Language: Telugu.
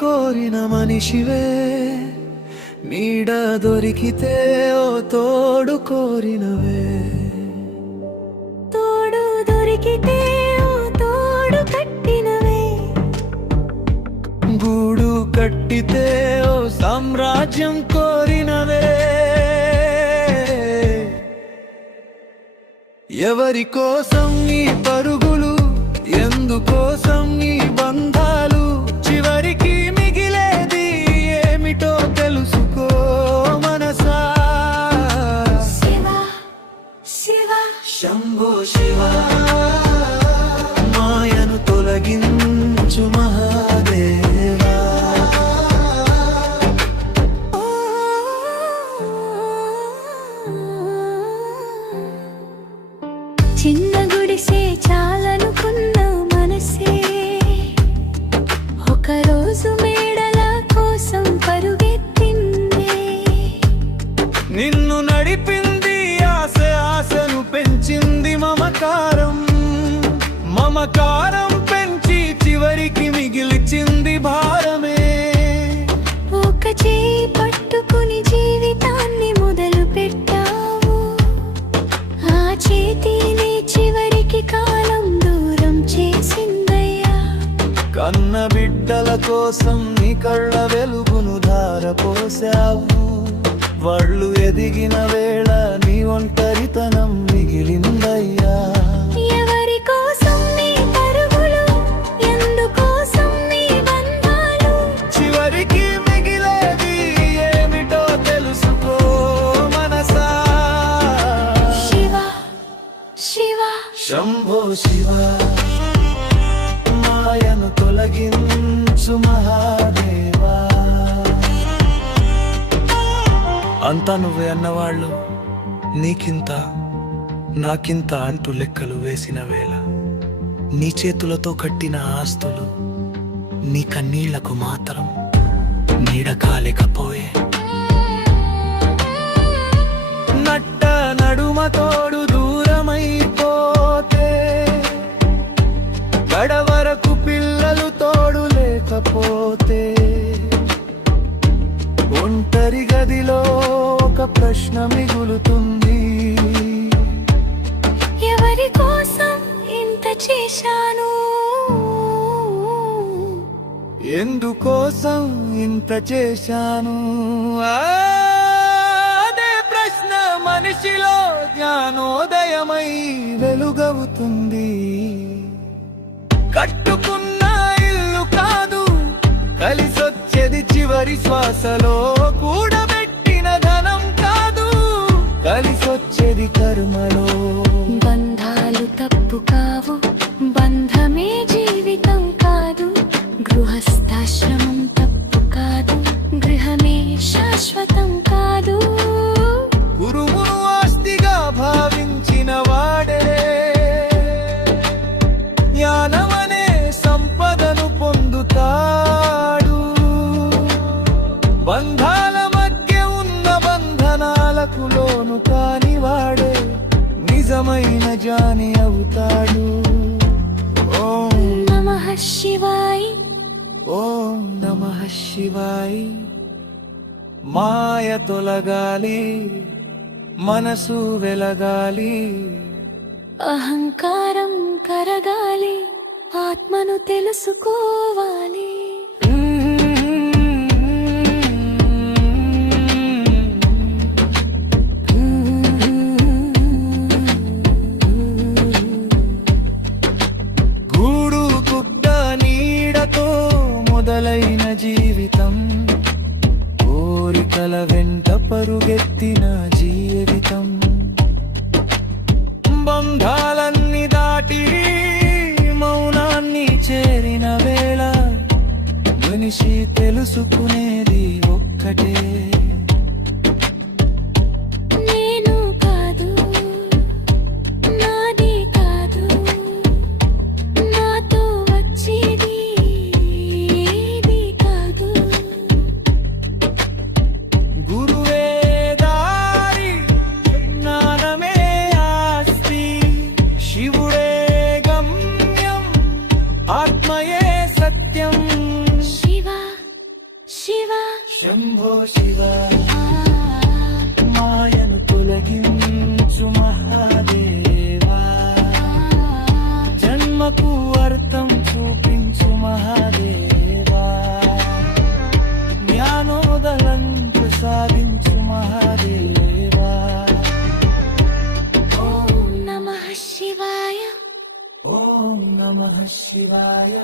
కోరిన మనిషివే, నీడ దొరికితే ఓ తోడు కోరినవే. తోడు దొరికితే ఓ తోడు కట్టినవే, గూడు కట్టితే ఓ సామ్రాజ్యం కోరినవే. ఎవరి కోసం ఈ పరుగులు, ఎందుకోసం ఈ బంధాలు, చివరికి మిగిలేది ఏమిటో తెలుసుకో మనసా. శివ శివ శంభో శివ, మాయను తొలగించు మహాదేవా. చిన్న గుడిసే చాలనుకున్న మనసే, ఒకరోజు మేడల కోసం పరుగెత్తిందే. నిన్ను నడిపింది ఆశ, ఆశను పెంచింది మమకారం, మమకారం పెంచి చివరికి మిగిల్చింది భారమే. ఒక చేయి పట్టుకుని జీవితాన్ని మొదలు పెట్టావు, ఆ చేతిని చివరికి కాలం దూరం చేసిందయ్యా. కన్న బిడ్డల కోసం నీ కళ్ళ వెలుగును ధారపోసావు, వాళ్ళు ఎదిగిన వేళ నీ ఒంటరితనం మిగిలిందయ్యా. ఎవరి కోసం నీ పరుగులు, ఎందుకోసం నీ బంధాలు, చివరికి మిగిలేది ఏమిటో తెలుసుకో మనసా. శివ శివ శంభో శివ, మాయను తొలగించు మహాదేవా. అంతా నువ్వే అన్నవాళ్ళు నీకింత నాకింత అంటూ లెక్కలు వేసిన వేళ, నీ చేతులతో కట్టిన ఆస్తులు నీ కన్నీళ్లకు మాత్రం నీడ కాలేకపోయే. నట్ట నడుమ తోడు దూరమైపోతే, గడవరకు పిల్లలు తోడు లేకపోతే, ఒంటరి గదిలో ఒక ప్రశ్న మిగులుతుంది. ఎవరి కోసం ఇంత చేశాను, ఎందుకోసం ఇంత చేశాను. అదే ప్రశ్న మనిషిలో జ్ఞానోదయమై వెలుగవుతుంది. కట్టుకున్న ఇల్లు కాదు కలిసొచ్చేది, చివరి శ్వాసలో కూడబెట్టిన ధనం కాదు కలిసొచ్చేది కర్మలో. బంధాలు తప్పు కావు, బంధమే జీవితం కాదు. గృహస్థాశ్రమం తప్పు కాదు, గృహమే శాశ్వతం కాదు. గురువును ఆస్తిగా భావించిన వాడే జ్ఞానమనే సంపదను పొందుతాడు. బంధాల మధ్య ఉన్న బంధనాలకు లోను కాని వాడే నిజమైన జాని అవుతాడు. ఓం నమః శివాయ, ఓం నమః శివాయ. మాయ తొలగాలి, మనసు వెలగాలి, అహంకారం కరగాలి, ఆత్మను తెలుసుకోవాలి. గూడు గుడ్డ నీడతో మొదలైన జీవితం, కోరికల వెంట పరుగెత్తిన జీవితం, బంధాలన్నీ దాటి మౌనాన్ని చేరిన వేళ, మనిషి తెలుసుకునేది ఒక్కటే. నేను కాదు, నాది కాదు, నాతో వచ్చేది ఏది కాదు. గురువే దారి, జ్ఞానమే ఆస్తి, శివుడే గమ్యం, ఆత్మయే సత్యం. శివ శంభో శివ మాయను తొలగించు మహాదేవా జన్మకు అర్థం చూపించు మహాదేవా జ్ఞానోదయం ప్రసాదించు మహాదేవా ఓం నమః శివాయ ఓం నమః శివాయ